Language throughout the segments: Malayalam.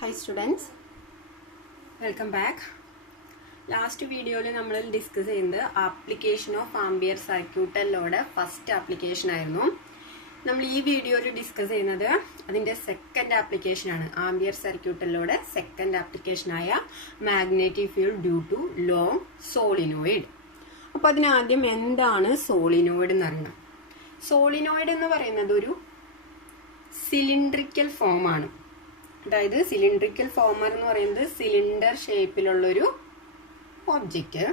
Hi students, welcome back. Last video നമ്മൾ ഡിസ്കസ് ചെയ്യുന്നത് ആപ്ലിക്കേഷൻ ഓഫ് ആംബിയർ സർക്യൂട്ടൽ ലോയുടെ ഫസ്റ്റ് ആപ്ലിക്കേഷൻ ആയിരുന്നു. നമ്മൾ ഈ വീഡിയോയിൽ ഡിസ്കസ് ചെയ്യുന്നത് അതിന്റെ സെക്കൻഡ് ആപ്ലിക്കേഷൻ ആണ്. ആംബിയർ സർക്യൂട്ടൽ ലോയുടെ സെക്കൻഡ് ആപ്ലിക്കേഷൻ ആയ magnetic field due to long solenoid. അപ്പോൾ അതിനാദ്യം എന്താണ് സോളിനോയിഡ് എന്ന് അറിയണം. സോളിനോയിഡ് എന്ന് പറയുന്നത് ഒരു സിലിണ്ടറിക്കൽ ഫോം ആണ്. അതായത് സിലിണ്ടറിക്കൽ ഫോമർ എന്ന് പറയുന്നത് സിലിണ്ടർ ഷേപ്പിലുള്ളൊരു ഒബ്ജക്റ്റ്.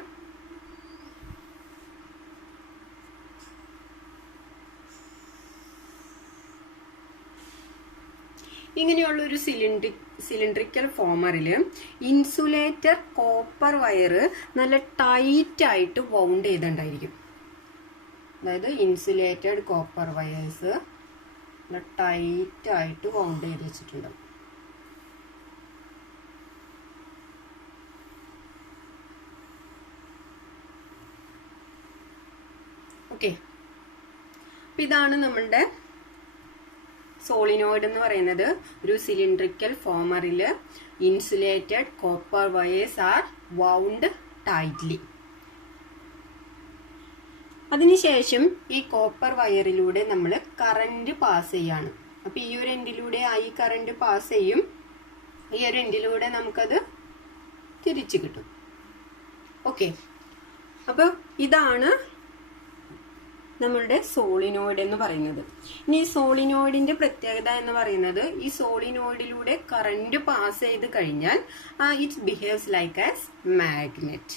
ഇങ്ങനെയുള്ളൊരു സിലിണ്ടറിക്കൽ ഫോമറിൽ ഇൻസുലേറ്റർ കോപ്പർ വയർ നല്ല ടൈറ്റ് ആയിട്ട് വൗണ്ട് ചെയ്തിട്ടുണ്ടായിരിക്കും. അതായത് ഇൻസുലേറ്റഡ് കോപ്പർ വയേഴ്സ് നല്ല ടൈറ്റ് ആയിട്ട് വൗണ്ട് ചെയ്ത് വെച്ചിട്ടുണ്ടാവും. ഓക്കെ, അപ്പൊ ഇതാണ് നമ്മളുടെ സോളിനോയിഡ് എന്ന് പറയുന്നത്. ഒരു സിലിണ്ടറിക്കൽ ഫോമറിൽ insulated copper wires are wound tightly. അതിനുശേഷം ഈ കോപ്പർ വയറിലൂടെ നമ്മൾ കറന്റ് പാസ് ചെയ്യാണ്. അപ്പൊ ഈ ഒരു എൻഡിലൂടെ ഈ കറന്റ് പാസ് ചെയ്യും, ഈ ഒരു എൻഡിലൂടെ നമുക്കത് തിരിച്ചു കിട്ടും. ഓക്കെ, അപ്പൊ ഇതാണ് നമ്മളുടെ സോളിനോയിഡ് എന്ന് പറയുന്നത്. ഇനി ഈ സോളിനോയിഡിന്റെ പ്രത്യേകത എന്ന് പറയുന്നത്, ഈ സോളിനോയിഡിലൂടെ കറന്റ് പാസ് ചെയ്ത് കഴിഞ്ഞാൽ it behaves like as magnet.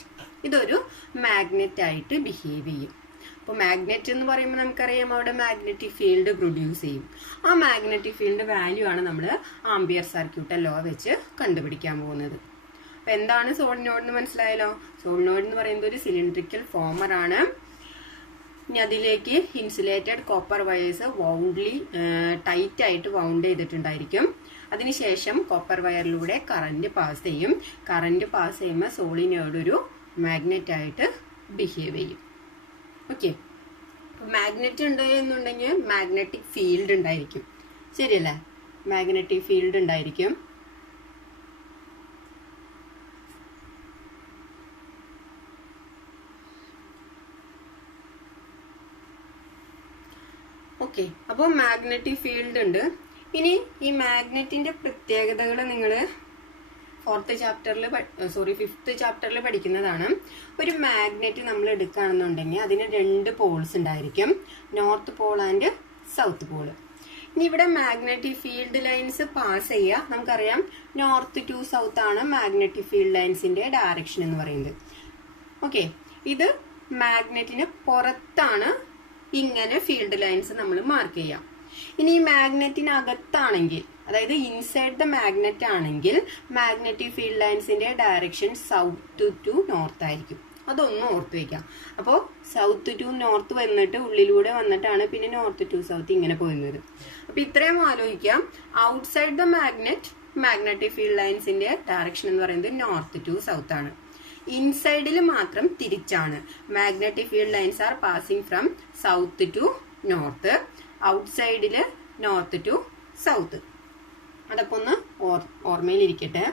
ഇതൊരു മാഗ്നെറ്റ് ആയിട്ട് ബിഹേവ് ചെയ്യും. അപ്പോൾ മാഗ്നെറ്റ് എന്ന് പറയുമ്പോൾ നമുക്കറിയാം അവിടെ മാഗ്നറ്റിക് ഫീൽഡ് പ്രൊഡ്യൂസ് ചെയ്യും. ആ മാഗ്നറ്റിക് ഫീൽഡ് വാല്യൂ ആണ് നമ്മൾ ആംബിയർ സർക്യൂട്ടൽ ലോ വെച്ച് കണ്ടുപിടിക്കാൻ പോകുന്നത്. അപ്പൊ എന്താണ് സോളിനോയിഡ് എന്ന് മനസ്സിലായല്ലോ. സോളിനോയിഡ് എന്ന് പറയുന്നത് ഒരു സിലിണ്ടറിക്കൽ ഫോമർ ആണ്. ഇനി അതിലേക്ക് ഇൻസുലേറ്റഡ് കോപ്പർ വയേഴ്സ് വൗണ്ട്ലി ടൈറ്റ് ആയിട്ട് വൗണ്ട് ചെയ്തിട്ടുണ്ടായിരിക്കും. അതിനുശേഷം കോപ്പർ വയറിലൂടെ കറന്റ് പാസ് ചെയ്യും. കറന്റ് പാസ് ചെയ്യുമ്പോൾ സോളിനോയിഡ് ഒരു മാഗ്നറ്റ് ആയിട്ട് ബിഹേവ് ചെയ്യും. ഓക്കെ, മാഗ്നറ്റ് ഉണ്ട് എന്നുണ്ടെങ്കിൽ മാഗ്നറ്റിക് ഫീൽഡ് ഉണ്ടായിരിക്കും. ശരിയല്ലേ, മാഗ്നറ്റിക് ഫീൽഡ് ഉണ്ടായിരിക്കും. ഓക്കെ, അപ്പോൾ മാഗ്നറ്റിക് ഫീൽഡ് ഉണ്ട്. ഇനി ഈ മാഗ്നറ്റിന്റെ പ്രത്യേകതകൾ നിങ്ങൾ ഫിഫ്ത്ത് ചാപ്റ്ററിൽ പഠിക്കുന്നതാണ്. ഒരു മാഗ്നറ്റ് നമ്മൾ എടുക്കുകയാണെന്നുണ്ടെങ്കിൽ അതിന് 2 പോൾസ് ഉണ്ടായിരിക്കും, north Paul and south Paul. ഇനി ഇവിടെ മാഗ്നറ്റിക് ഫീൽഡ് ലൈൻസ് പാസ് ചെയ്യുക. നമുക്കറിയാം നോർത്ത് ടു സൗത്ത് ആണ് മാഗ്നറ്റിക് ഫീൽഡ് ലൈൻസിന്റെ ഡയറക്ഷൻ എന്ന് പറയുന്നത്. ഓക്കെ, ഇത് മാഗ്നറ്റിന് പുറത്താണ് ഇങ്ങനെ ഫീൽഡ് ലൈൻസ് നമ്മൾ മാർക്ക് ചെയ്യാം. ഇനി ഈ മാഗ്നറ്റിനകത്താണെങ്കിൽ, അതായത് ഇൻസൈഡ് ദ മാഗ്നറ്റ് ആണെങ്കിൽ മാഗ്നറ്റിക് ഫീൽഡ് ലൈൻസിന്റെ ഡയറക്ഷൻ സൗത്ത് ടു നോർത്ത് ആയിരിക്കും. അതൊന്നും ഓർത്ത് വെക്കാം. അപ്പോൾ സൗത്ത് ടു നോർത്ത് വന്നിട്ട് ഉള്ളിലൂടെ വന്നിട്ടാണ് പിന്നെ നോർത്ത് ടു സൗത്ത് ഇങ്ങനെ പോകുന്നത്. അപ്പൊ ഇത്രയും ആലോചിക്കാം. ഔട്ട്സൈഡ് ദ മാഗ്നറ്റിക് ഫീൽഡ് ലൈൻസിന്റെ ഡയറക്ഷൻ എന്ന് പറയുന്നത് നോർത്ത് ടു സൗത്ത് ആണ്. ഇൻസൈഡിൽ മാത്രം തിരിച്ചാണ്. Magnetic field lines are passing from south to north, ഔട്ട്സൈഡില് നോർത്ത് ടു സൗത്ത്. അതൊക്കെ ഒന്ന് ഓർമ്മയിലിരിക്കട്ടെ.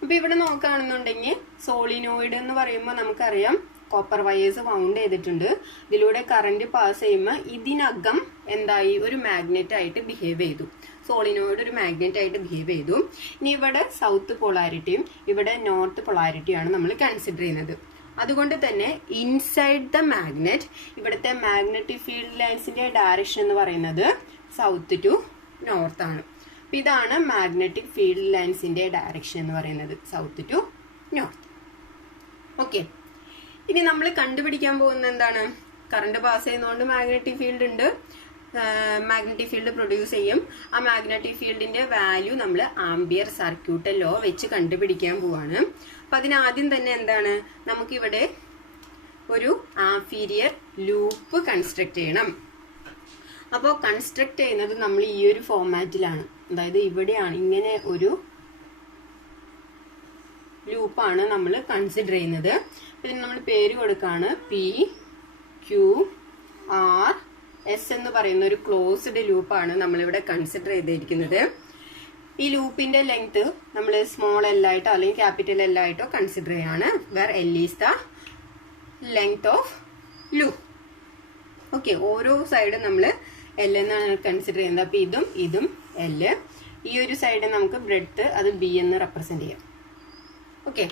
അപ്പൊ ഇവിടെ നോക്കുകയാണെന്നുണ്ടെങ്കിൽ സോളിനോയിഡ് എന്ന് പറയുമ്പോൾ നമുക്കറിയാം കോപ്പർ വയേഴ്സ് വൗണ്ട് ചെയ്തിട്ടുണ്ട്. ഇതിലൂടെ കറന്റ് പാസ് ചെയ്യുമ്പോൾ ഇതിനകം എന്തായി, ഒരു മാഗ്നറ്റ് ആയിട്ട് ബിഹേവ് ചെയ്തു. സോളിനോയിഡ് ഒരു മാഗ്നറ്റ് ആയിട്ട് ബിഹേവ് ചെയ്തു. ഇനി ഇവിടെ സൗത്ത് പൊളാരിറ്റിയും ഇവിടെ നോർത്ത് പൊളാരിറ്റിയാണ് നമ്മൾ കൺസിഡർ ചെയ്യുന്നത്. അതുകൊണ്ട് തന്നെ ഇൻസൈഡ് ദ മാഗ്നറ്റ് ഇവിടുത്തെ മാഗ്നറ്റിക് ഫീൽഡ് ലൈൻസിന്റെ ഡയറക്ഷൻ എന്ന് പറയുന്നത് സൗത്ത് ടു നോർത്ത് ആണ്. അപ്പൊ ഇതാണ് മാഗ്നറ്റിക് ഫീൽഡ് ലൈൻസിന്റെ ഡയറക്ഷൻ എന്ന് പറയുന്നത്, സൗത്ത് ടു നോർത്ത്. ഓക്കെ, ഇനി നമ്മൾ കണ്ടുപിടിക്കാൻ പോകുന്നത് എന്താണ്, കറണ്ട് പാസ് ചെയ്യുന്നതുകൊണ്ട് മാഗ്നറ്റിക് ഫീൽഡ് ഉണ്ട്, മാഗ്നറ്റിക് ഫീൽഡ് പ്രൊഡ്യൂസ് ചെയ്യും. ആ മാഗ്നറ്റിക് ഫീൽഡിന്റെ വാല്യൂ നമ്മൾ ആംബിയർ സർക്യൂട്ടൽ ലോ വെച്ച് കണ്ടുപിടിക്കാൻ പോവാണ്. അപ്പൊ അതിനാദ്യം തന്നെ എന്താണ്, നമുക്കിവിടെ ഒരു ആംഫീരിയർ ലൂപ്പ് കൺസ്ട്രക്ട് ചെയ്യണം. അപ്പോൾ കൺസ്ട്രക്ട് ചെയ്യുന്നത് നമ്മൾ ഈ ഒരു ഫോർമാറ്റിലാണ്. അതായത് ഇവിടെയാണ് ഇങ്ങനെ ഒരു ലൂപ്പാണ് നമ്മൾ കൺസിഡർ ചെയ്യുന്നത്. ഇതിന് നമ്മൾ പേര് കൊടുക്കാണ് PQRS എന്ന് പറയുന്ന ഒരു ക്ലോസ്ഡ് ലൂപ്പാണ് നമ്മളിവിടെ കൺസിഡർ ചെയ്തിരിക്കുന്നത്. ഈ ലൂപ്പിന്റെ ലെങ്ത് നമ്മൾ സ്മോൾ എൽ ആയിട്ടോ അല്ലെങ്കിൽ ക്യാപിറ്റൽ എൽ ആയിട്ടോ കൺസിഡർ ചെയ്യാണ്. Where L is the length of loop. Okay, ഓരോ സൈഡും നമ്മൾ എൽ എന്നാണ് കൺസിഡർ ചെയ്യുന്നത്. അപ്പൊ ഇതും എൽ. ഈ ഒരു സൈഡ് നമുക്ക് ബ്രെഡ്ത്ത് അത് ബി എന്ന് റെപ്രസെന്റ് ചെയ്യാം. ഓക്കെ,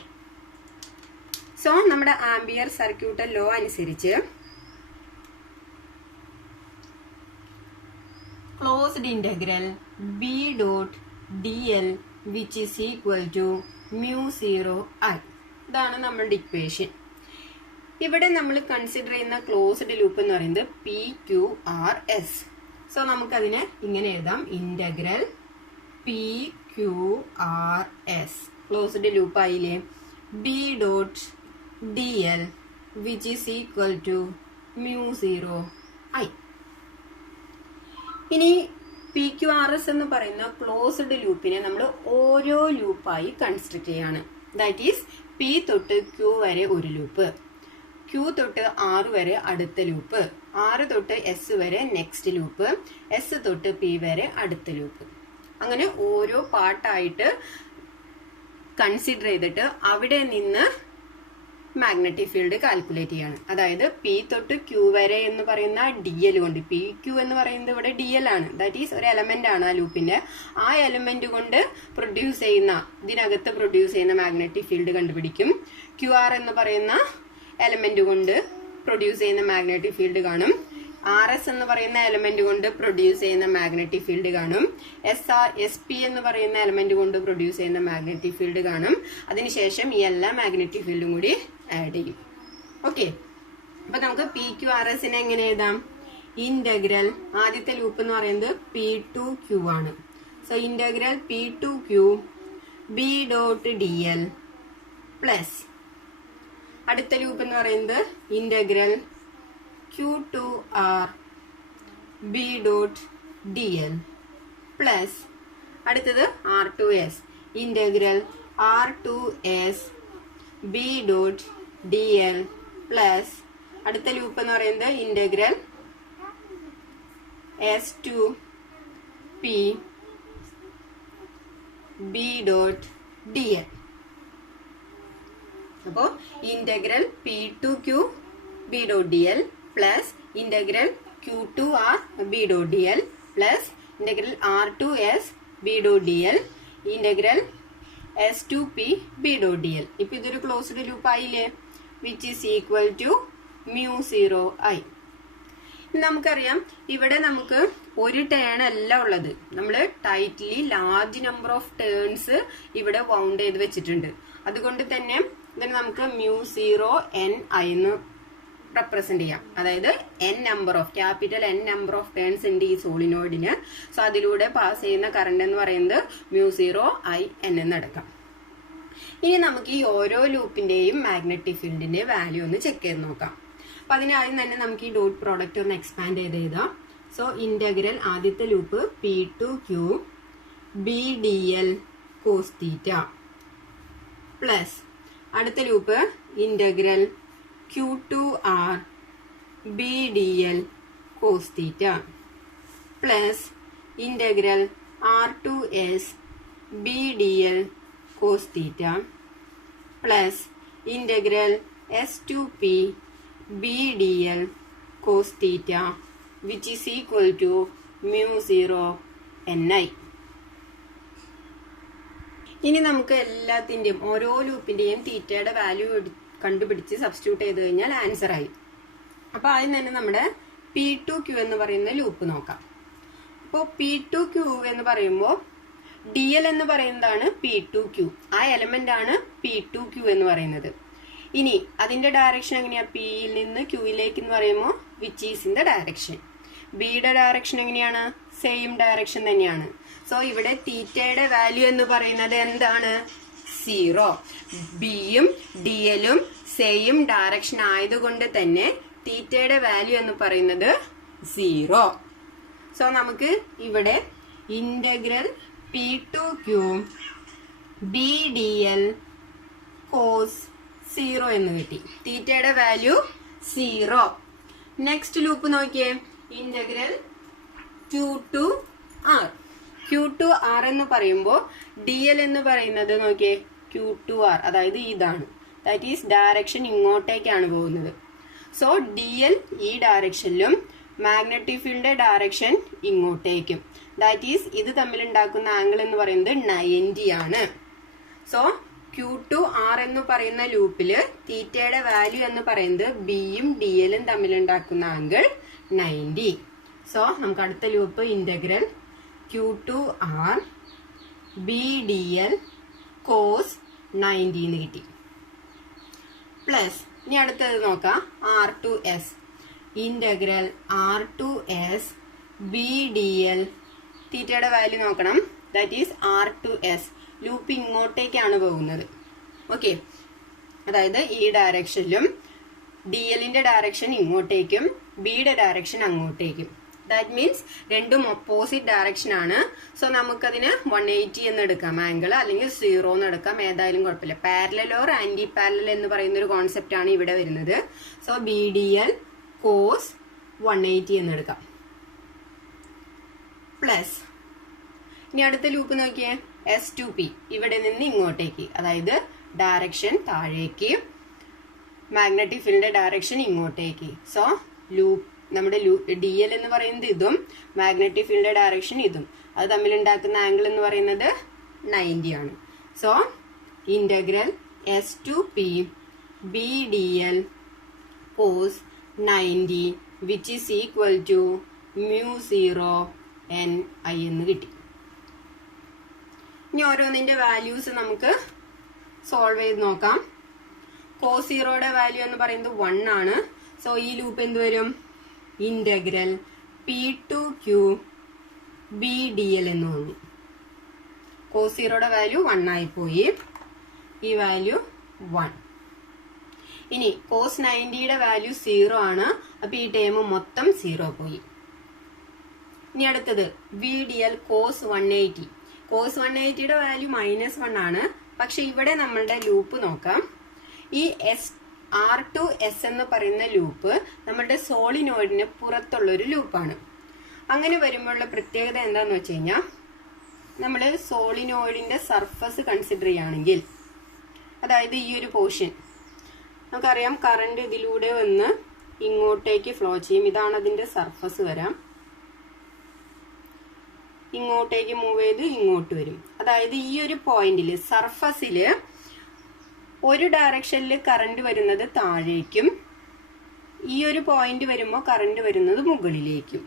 സോ നമ്മുടെ ആംബിയർ സർക്യൂട്ട് ലോ അനുസരിച്ച് closed integral B dot D L which is equal to μ0 I. ഇതാണ് നമ്മളുടെ ഇക്വേഷൻ. ഇവിടെ നമ്മൾ കൺസിഡർ ചെയ്യുന്ന ക്ലോസ്ഡ് ലൂപ്പ് എന്ന് പറയുന്നത് PQRS. സോ നമുക്കതിനെ ഇങ്ങനെ എഴുതാം, ഇന്റഗ്രൽ PQRS. ക്ലോസ്ഡ് ലൂപ്പ് ആയില്ലേ, B dot D L which is equal to μ0 I. ഇനി PQRS എന്ന് പറയുന്ന ക്ലോസ്ഡ് ലൂപ്പിനെ നമ്മൾ ഓരോ ലൂപ്പായി കൺസ്ട്രക്ട് ചെയ്യാണ്. ദാറ്റ് ഈസ് P തൊട്ട് Q വരെ ഒരു ലൂപ്പ്, Q തൊട്ട് R വരെ അടുത്ത ലൂപ്പ്, R തൊട്ട് S വരെ നെക്സ്റ്റ് ലൂപ്പ്, S തൊട്ട് P വരെ അടുത്ത ലൂപ്പ്. അങ്ങനെ ഓരോ പാർട്ടായിട്ട് കൺസിഡർ ചെയ്തിട്ട് അവിടെ നിന്ന് മാഗ്നറ്റിക് ഫീൽഡ് കാൽക്കുലേറ്റ് ചെയ്യാണ്. അതായത് P തൊട്ട് Q വരെ എന്ന് പറയുന്ന DL കൊണ്ട്, PQ എന്ന് പറയുന്നത് ഇവിടെ DL ആണ്, ദാറ്റ് ഈസ് ഒരു എലമെന്റ് ആണ് ആ ലൂപ്പിന്റെ. ആ എലമെന്റ് കൊണ്ട് പ്രൊഡ്യൂസ് ചെയ്യുന്ന, ഇതിനകത്ത് പ്രൊഡ്യൂസ് ചെയ്യുന്ന മാഗ്നറ്റിക് ഫീൽഡ് കണ്ടുപിടിക്കും. QR എന്ന് പറയുന്ന എലമെന്റ് കൊണ്ട് പ്രൊഡ്യൂസ് ചെയ്യുന്ന മാഗ്നറ്റിക് ഫീൽഡ് കാണും. RS എന്ന് പറയുന്ന എലമെന്റ് കൊണ്ട് പ്രൊഡ്യൂസ് ചെയ്യുന്ന മാഗ്നറ്റിക് ഫീൽഡ് കാണും. SP എന്ന് പറയുന്ന എലമെന്റ് കൊണ്ട് പ്രൊഡ്യൂസ് ചെയ്യുന്ന മാഗ്നറ്റിക് ഫീൽഡ് കാണും. അതിനുശേഷം ഈ എല്ലാ മാഗ്നറ്റിക് ഫീൽഡും കൂടി ആഡ് ചെയ്യും. ഓക്കെ, അപ്പൊ നമുക്ക് PQRSനെ എങ്ങനെ എഴുതാം? ഇന്റഗ്രൽ, ആദ്യത്തെ ലൂപ്പ് എന്ന് പറയുന്നത് P to Q ആണ്. So integral P to Q B dot DL plus അടുത്ത ലൂപ്പ് എന്ന് പറയുന്നത് integral Q to R B dot DL plus അടുത്തത് R to S integral R to S B dot DL plus അടുത്ത ലൂപ്പ് എന്ന് പറയുന്നത് integral S to P B dot DL. അപ്പോൾ integral P to Q B dot DL plus integral Q to R B dot DL plus integral R to S B dot DL ഇന്റഗ്രൽ S to P B dot DL. ഇപ്പൊ ഇതൊരു ക്ലോസ്ഡ് ലൂപ്പ് ആയില്ലേ, which is equal to μ0 I. നമുക്കറിയാം ഇവിടെ നമുക്ക് ഒരു ടേൺ അല്ല ഉള്ളത്, നമ്മൾ tightly large number of turns ഇവിടെ വൗണ്ട് ചെയ്ത് വെച്ചിട്ടുണ്ട്. അതുകൊണ്ട് തന്നെ ഇതിന് നമുക്ക് μ0 NI എന്ന് റെപ്രസെന്റ് ചെയ്യാം. അതായത് capital N number of turns ഉണ്ട് ഈ സോളിനോയിഡിന്. സോ അതിലൂടെ പാസ് ചെയ്യുന്ന കറണ്ട് എന്ന് പറയുന്നത് μ0 I N എന്നെടുക്കാം. ഇനി നമുക്ക് ഈ ഓരോ ലൂപ്പിന്റെയും മാഗ്നറ്റിക് ഫീൽഡിന്റെ വാല്യൂ ഒന്ന് ചെക്ക് ചെയ്ത് നോക്കാം. അപ്പൊ അതിനാദ്യം തന്നെ നമുക്ക് ഈ ഡോട്ട് പ്രോഡക്റ്റ് ഒന്ന് എക്സ്പാൻഡ് ചെയ്ത് എഴുതാം. സോ ഇന്റഗ്രൽ ആദ്യത്തെ loop P to Q B DL cos θ plus അടുത്ത loop integral Q to R B DL cos θ plus integral R to S B DL cos θ plus integral S to P B DL cos θ which is equal to μ0 NI. ഇനി നമുക്ക് എല്ലാത്തിന്റെയും ഓരോ ലൂപ്പിന്റെയും തീറ്റയുടെ വാല്യൂ കണ്ടുപിടിച്ച് സബ്സ്റ്റിറ്റ്യൂട്ട് ചെയ്ത് കഴിഞ്ഞാൽ ആൻസർ ആയി. അപ്പൊ ആദ്യം തന്നെ നമ്മുടെ P to Q എന്ന് പറയുന്ന ലൂപ്പ് നോക്കാം. അപ്പോൾ P to Q എന്ന് പറയുമ്പോൾ DL എന്ന് പറയുന്നതാണ് P to Q, ആ എലമെന്റ് ആണ് P to Q എന്ന് പറയുന്നത്. ഇനി അതിന്റെ ഡയറക്ഷൻ എങ്ങനെയാ? Pയിൽ നിന്ന് Qയിലേക്ക് എന്ന് പറയുമ്പോൾ which is in the direction. ബിയുടെ ഡയറക്ഷൻ എങ്ങനെയാണ്? സെയിം ഡയറക്ഷൻ തന്നെയാണ്. സോ ഇവിടെ തീറ്റയുടെ വാല്യൂ എന്ന് പറയുന്നത് എന്താണ്? 0. ബിയും DLും സെയിം ഡയറക്ഷൻ ആയതുകൊണ്ട് തന്നെ തീറ്റയുടെ വാല്യൂ എന്ന് പറയുന്നത് 0. സോ നമുക്ക് ഇവിടെ integral P to Q B DL cos 0 എന്ന് കിട്ടി. തീറ്റയുടെ വാല്യൂ 0. നെക്സ്റ്റ് ലൂപ്പ് നോക്കിയേ, integral Q to R Q2R എന്ന് പറയുമ്പോൾ DL എന്ന് പറയുന്നത് നോക്കിയേ Q2R, അതായത് ഇതാണ്. ദാറ്റ് ഈസ് ഡയറക്ഷൻ ഇങ്ങോട്ടേക്കാണ് പോകുന്നത്. സോ DL ഈ ഡയറക്ഷനിലും മാഗ്നറ്റിക് ഫീൽഡിന്റെ ഡയറക്ഷൻ ഇങ്ങോട്ടേക്കും. ദാറ്റ് ഈസ് ഇത് തമ്മിലുണ്ടാക്കുന്ന ആംഗിൾ എന്ന് പറയുന്നത് 90 ആണ്. സോ Q2R എന്ന് പറയുന്ന ലൂപ്പില് തീറ്റയുടെ വാല്യൂ എന്ന് പറയുന്നത് ബിയും DLും തമ്മിലുണ്ടാക്കുന്ന ആംഗിൾ 90. സോ നമുക്ക് അടുത്ത loop integral Q2R BDL cos 90 എന്ന് കിട്ടി. പ്ലസ് ഇനി അടുത്തത് നോക്കാം R2S ഇന്റഗ്രൽ R2S BDL തീറ്റയുടെ വാല്യൂ നോക്കണം. ദാറ്റ് ഈസ് R2S ലൂപ്പ് ഇങ്ങോട്ടേക്കാണ് പോകുന്നത്. ഓക്കെ, അതായത് ഈ ഡയറക്ഷനിലും DLന്റെ ഡയറക്ഷൻ ഇങ്ങോട്ടേക്കും ബിയുടെ ഡയറക്ഷൻ അങ്ങോട്ടേക്കും. ദാറ്റ് മീൻസ് രണ്ടും ഓപ്പോസിറ്റ് ഡയറക്ഷൻ ആണ്. സോ നമുക്കതിന് 180 എന്ന് എടുക്കാം ആംഗിൾ, അല്ലെങ്കിൽ 0 എന്ന് എടുക്കാം, ഏതായാലും കുഴപ്പമില്ല. പാരലൽ ഓർ ആന്റി പാരലൽ എന്ന് പറയുന്ന ഒരു കോൺസെപ്റ്റ് ആണ് ഇവിടെ വരുന്നത്. സോ BDL cos 180 എന്ന് എടുക്കാം. പ്ലസ് ഇനി അടുത്ത ലൂപ്പ് നോക്കിയേ S2P ഇവിടെ നിന്ന് ഇങ്ങോട്ടേക്ക്, അതായത് ഡയറക്ഷൻ താഴേക്ക്, മാഗ്നറ്റിക് ഫീൽഡിന്റെ ഡയറക്ഷൻ ഇങ്ങോട്ടേക്ക്. സോ ലൂപ്പ് നമ്മുടെ DL എന്ന് പറയുന്നത് ഇതും മാഗ്നറ്റിക് ഫീൽഡിന്റെ ഡയറക്ഷൻ ഇതും, അത് തമ്മിലുണ്ടാക്കുന്ന ആംഗിൾ എന്ന് പറയുന്നത് 90 ആണ്. So integral S2P BDL cos 90 which is equal to mu0 NI എന്ന് കിട്ടി. ഇനി ഓരോന്നിന്റെ വാല്യൂസ് നമുക്ക് സോൾവ് ചെയ്ത് നോക്കാം. cos 0യുടെ വാല്യൂ എന്ന് പറയുന്നത് 1 ആണ്. സോ ഈ ലൂപ്പ് എന്ത് വരും? ഇന്റഗ്രൽ P2Q BDL എന്ന് വന്നു. cos 0യുടെ വാല്യൂ 1 ആയിപ്പോയി, ഈ വാല്യൂ 1. ഇനി cos 90യുടെ വാല്യൂ 0 ആണ്, അപ്പൊ ഈ ടേം മൊത്തം 0 പോയി. ഇനി അടുത്തത് BDL cos 180. cos 180യുടെ വാല്യൂ -1 ആണ്. പക്ഷെ ഇവിടെ നമ്മളുടെ ലൂപ്പ് നോക്കാം. ഈ R2S എന്ന് പറയുന്ന ലൂപ്പ് നമ്മുടെ സോളിനോയിഡിന് പുറത്തുള്ള ഒരു ലൂപ്പാണ്. അങ്ങനെ വരുമ്പോഴുള്ള പ്രത്യേകത എന്താന്ന് വെച്ച് കഴിഞ്ഞാൽ, നമ്മൾ സോളിനോയിഡിന്റെ സർഫസ് കൺസിഡർ ചെയ്യുകയാണെങ്കിൽ, അതായത് ഈ ഒരു പോർഷൻ നമുക്കറിയാം, കറണ്ട് ഇതിലൂടെ വന്ന് ഇങ്ങോട്ടേക്ക് ഫ്ലോ ചെയ്യും. ഇതാണ് അതിന്റെ സർഫസ് വരാം, ഇങ്ങോട്ടേക്ക് മൂവ് ചെയ്ത് ഇങ്ങോട്ട് വരും. അതായത് ഈ ഒരു പോയിന്റില് സർഫസില് ഒരു ഡയറക്ഷനിൽ കറണ്ട് വരുന്നത് താഴേക്കും, ഈ ഒരു പോയിന്റ് വരുമ്പോൾ കറണ്ട് വരുന്നത് മുകളിലേക്കും.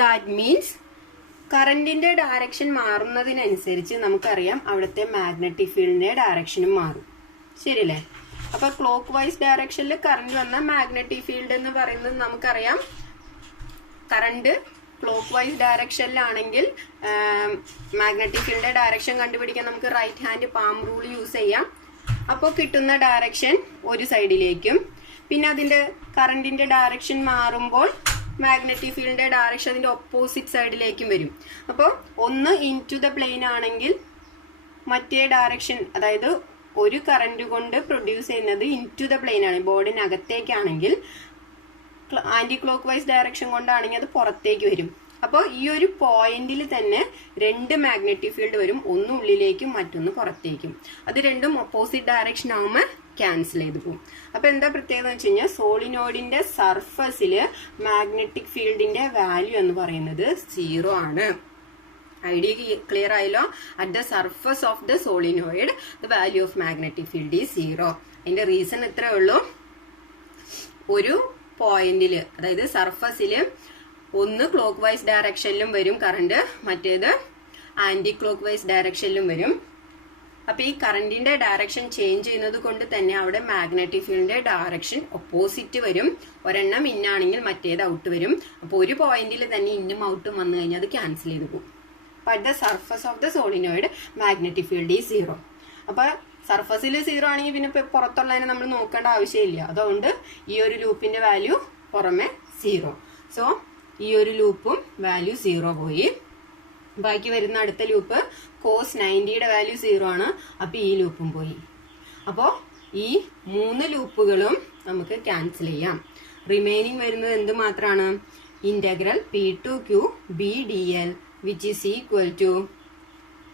ദാറ്റ് മീൻസ് കറണ്ടിന്റെ ഡയറക്ഷൻ മാറുന്നതിനനുസരിച്ച് നമുക്കറിയാം അവിടുത്തെ മാഗ്നറ്റിക് ഫീൽഡിന്റെ ഡയറക്ഷനും മാറും. ശരിയല്ലേ? അപ്പൊ ക്ലോക്ക് വൈസ് ഡയറക്ഷനിൽ കറണ്ട് വന്ന മാഗ്നറ്റിക് ഫീൽഡ് എന്ന് പറയുന്നത് നമുക്കറിയാം, കറണ്ട് ക്ലോക്ക് വൈസ് ഡയറക്ഷനിലാണെങ്കിൽ മാഗ്നറ്റിക് ഫീൽഡിന്റെ ഡയറക്ഷൻ കണ്ടുപിടിക്കാൻ നമുക്ക് right hand palm rule use ചെയ്യാം. അപ്പോൾ കിട്ടുന്ന ഡയറക്ഷൻ ഒരു സൈഡിലേക്കും, പിന്നെ അതിന്റെ കറണ്ടിന്റെ ഡയറക്ഷൻ മാറുമ്പോൾ മാഗ്നറ്റിക് ഫീൽഡിന്റെ ഡയറക്ഷൻ അതിന്റെ ഓപ്പോസിറ്റ് സൈഡിലേക്കും വരും. അപ്പോൾ ഒന്ന് ഇൻ ടു ദ പ്ലെയിൻ ആണെങ്കിൽ മറ്റേ ഡയറക്ഷൻ, അതായത് ഒരു കറന്റ് കൊണ്ട് പ്രൊഡ്യൂസ് ചെയ്യുന്നത് ഇൻ ടു ദ പ്ലെയിൻ ആണ്, ബോർഡിനകത്തേക്കാണെങ്കിൽ ആന്റി ക്ലോക്ക് വൈസ് ഡയറക്ഷൻ കൊണ്ടാണെങ്കിൽ അത് പുറത്തേക്ക് വരും. അപ്പോൾ ഈ ഒരു പോയിന്റിൽ തന്നെ രണ്ട് മാഗ്നറ്റിക് ഫീൽഡ് വരും, ഒന്ന് ഉള്ളിലേക്കും മറ്റൊന്ന് പുറത്തേക്കും. അത് രണ്ടും ഓപ്പോസിറ്റ് ഡയറക്ഷൻ ആവുമ്പോൾ ക്യാൻസൽ ചെയ്ത് പോകും. അപ്പൊ എന്താ പ്രത്യേകത എന്ന് വെച്ച് കഴിഞ്ഞാൽ, സോളിനോയിഡിന്റെ സർഫസില് മാഗ്നറ്റിക് ഫീൽഡിന്റെ വാല്യൂ എന്ന് പറയുന്നത് 0 ആണ്. ഐഡിയ ക്ലിയർ ആയല്ലോ? At the surface of the solenoid the value of magnetic field is 0. അതിന്റെ റീസൺ ഇത്രേ ഉള്ളൂ. ഒരു പോയിന്റില്, അതായത് സർഫസില് ഒന്ന് ക്ലോക്ക് വൈസ് ഡയറക്ഷനിലും വരും കറണ്ട്, മറ്റേത് ആന്റി ക്ലോക്ക് വൈസ് ഡയറക്ഷനിലും വരും. അപ്പൊ ഈ കറണ്ടിന്റെ ഡയറക്ഷൻ ചേഞ്ച് ചെയ്യുന്നത് കൊണ്ട് തന്നെ അവിടെ മാഗ്നറ്റിക് ഫീൽഡിന്റെ ഡയറക്ഷൻ ഓപ്പോസിറ്റ് വരും. ഒരെണ്ണം ഇന്നാണെങ്കിൽ മറ്റേത് ഔട്ട് വരും. അപ്പൊ ഒരു പോയിന്റിൽ തന്നെ ഇന്നും ഔട്ടും വന്നു കഴിഞ്ഞാൽ അത് ക്യാൻസൽ ചെയ്ത് പോകും. അപ്പൊ at the surface of the solenoid magnetic field is 0. അപ്പൊ സർഫസിൽ 0 ആണെങ്കിൽ പിന്നെ പുറത്തുള്ളതിനെ നമ്മൾ നോക്കേണ്ട ആവശ്യമില്ല. അതുകൊണ്ട് ഈ ഒരു ലൂപ്പിന്റെ വാല്യൂ പുറമെ 0. സോ ഈ ഒരു ലൂപ്പും വാല്യൂ 0 പോയി. ബാക്കി വരുന്ന അടുത്ത ലൂപ്പ് cos 90യുടെ വാല്യൂ 0 ആണ്. അപ്പൊ ഈ ലൂപ്പും പോയി. അപ്പോൾ ഈ 3 ലൂപ്പുകളും നമുക്ക് ക്യാൻസൽ ചെയ്യാം. റിമൈനിങ് വരുന്നത് എന്ത് മാത്രമാണ്? Integral P2Q BDL which is equal to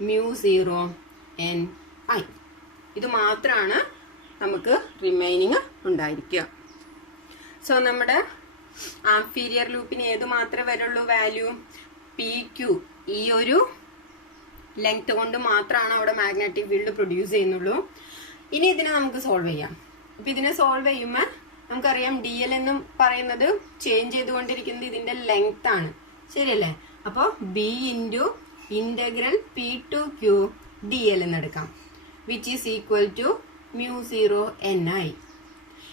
μ0 ni. ഇത് മാത്രമാണ് നമുക്ക് റിമൈനിങ് ഉണ്ടായിരിക്കുക. സോ നമ്മുടെ ആംഫീരിയർ ലൂപ്പിന് ഏത് മാത്രമേ വരുള്ളൂ വാല്യൂ? PQ. ഈ ഒരു ലെങ്ത് കൊണ്ട് മാത്രമാണ് അവിടെ മാഗ്നറ്റിക് ഫീൽഡ് പ്രൊഡ്യൂസ് ചെയ്യുന്നുള്ളൂ. ഇനി ഇതിനെ നമുക്ക് സോൾവ് ചെയ്യാം. അപ്പൊ ഇതിനെ സോൾവ് ചെയ്യുമ്പോൾ നമുക്കറിയാം DL എന്നും പറയുന്നത് ചേഞ്ച് ചെയ്തുകൊണ്ടിരിക്കുന്നത് ഇതിന്റെ ലെങ്ത് ആണ്, ശരിയല്ലേ? അപ്പോൾ B into integral P to Q DL എന്ന് എടുക്കാം, which is equal to μ0 ni.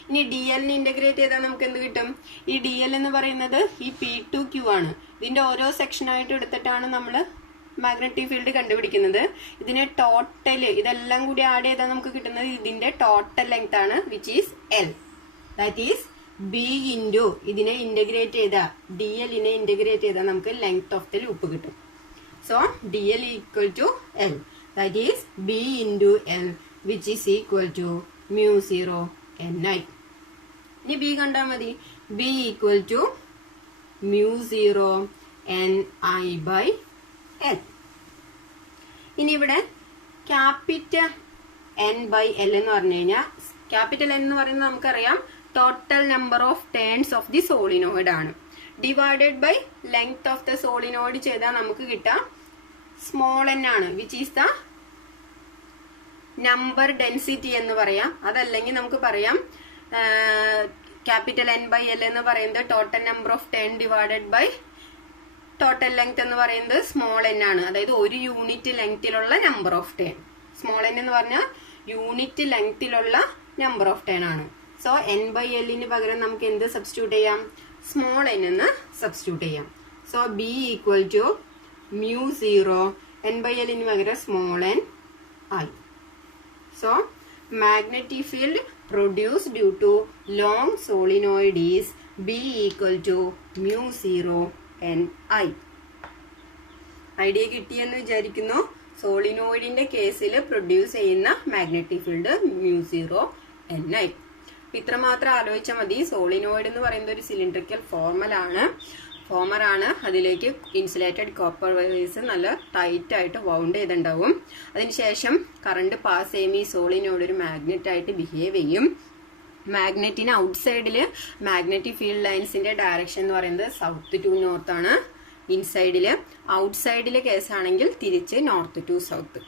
ഇനി DL ഇന്റഗ്രേറ്റ് ചെയ്താൽ നമുക്ക് എന്ത് കിട്ടും? ഈ DL എന്ന് പറയുന്നത് ഈ P to Q ആണ്. ഇതിന്റെ ഓരോ സെക്ഷനായിട്ട് എടുത്തിട്ടാണ് നമ്മൾ മാഗ്നറ്റിക് ഫീൽഡ് കണ്ടുപിടിക്കുന്നത്. ഇതിനെ ടോട്ടൽ ഇതെല്ലാം കൂടി ആഡ് ചെയ്താൽ നമുക്ക് കിട്ടുന്നത് ഇതിന്റെ ടോട്ടൽ ലെങ്ത് ആണ്, which is L. That is B into ഇതിനെ ഇന്റഗ്രേറ്റ് ചെയ്താൽ DLനെ ഇന്റഗ്രേറ്റ് ചെയ്താൽ നമുക്ക് ലെങ്ത് ഓഫ് ദ ലൂപ്പ് കിട്ടും. So DL equal to L. That is B into L, which is equal to μ0 ni. ഇനി B കണ്ടാൽ മതി. B equal to μ0 ni by L. ഇനി ഇവിടെ ക്യാപിറ്റൽ N ബൈ L എന്ന് പറഞ്ഞു കഴിഞ്ഞാൽ ക്യാപിറ്റൽ N എന്ന് പറയുന്നത് നമുക്കറിയാം total number of turns of the solenoid ആണ്. Divided by length of the solenoid ചെയ്താൽ നമുക്ക് കിട്ടാം സ്മോൾ n ആണ്, which is the number density എന്ന് പറയാം. അതല്ലെങ്കിൽ നമുക്ക് പറയാം ക്യാപിറ്റൽ N ബൈ L എന്ന് പറയുന്നത് total number of turn divided by total length എന്ന് പറയുന്നത് സ്മോൾ n ആണ്. അതായത് ഒരു യൂണിറ്റ് ലെങ്തിലുള്ള number of turn. Small n എന്ന് പറഞ്ഞാൽ യൂണിറ്റ് ലെങ്തിലുള്ള നമ്പർ ഓഫ് ടേൺ ആണ്. സോ N ബൈ Lന് പകരം നമുക്ക് എന്ത് സബ്സ്റ്റിറ്റ്യൂട്ട് ചെയ്യാം? സ്മോൾ n എന്ന് സബ്സ്റ്റിറ്റ്യൂട്ട് ചെയ്യാം. So B equal to μ0 N by Lന് പകരം സ്മോൾ n ആയി. So magnetic field produced due to long solenoid is B equal to μ0 ni. Idea കിട്ടിയെന്ന് വിചാരിക്കുന്നു. സോളിനോയിഡിന്റെ കേസിൽ പ്രൊഡ്യൂസ് ചെയ്യുന്ന മാഗ്നറ്റിക് ഫീൽഡ് μ0 ni. ഇത്ര മാത്രം ആലോചിച്ചാൽ മതി. സോളിനോയിഡ് എന്ന് പറയുന്നത് ഒരു സിലിണ്ടറിക്കൽ ഫോമർ ആണ്. അതിലേക്ക് ഇൻസുലേറ്റഡ് കോപ്പർ വയർസ് നല്ല ടൈറ്റ് ആയിട്ട് വൗണ്ട് ചെയ്തിട്ടുണ്ടാവും. അതിനുശേഷം കറണ്ട് പാസ് ചെയ്യുമ്പോൾ ഈ സോളിനോയിഡ് ഒരു മാഗ്നറ്റ് ആയിട്ട് ബിഹേവ് ചെയ്യും. മാഗ്നറ്റിന് ഔട്ട്സൈഡിൽ മാഗ്നറ്റിക് ഫീൽഡ് ലൈൻസിന്റെ ഡയറക്ഷൻ എന്ന് പറയുന്നത് സൗത്ത് ടു നോർത്ത് ആണ്. ഇൻസൈഡില് ഔട്ട്സൈഡിലെ കേസാണെങ്കിൽ തിരിച്ച് നോർത്ത് ടു സൗത്ത്.